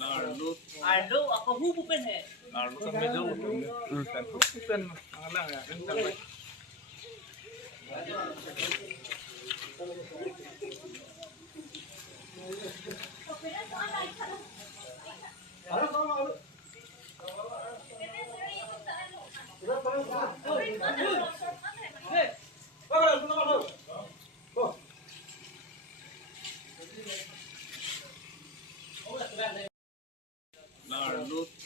Arlo, ako hubupin eh. Sa medyo kan hukukan ala ya kan sampai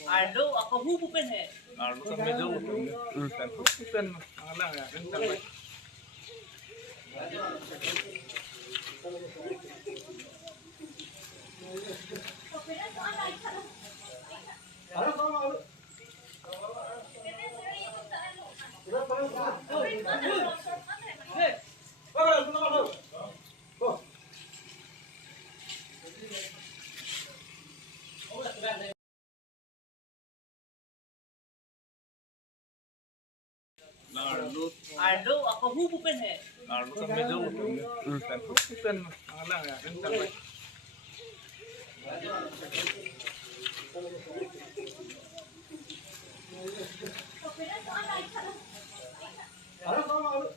Arlo, ako hubupin eh. sa medyo kan hukukan ala ya kan sampai Arlo, ako hubupin eh. sa medyo kan hukukan ala ya kan sampai Arlo,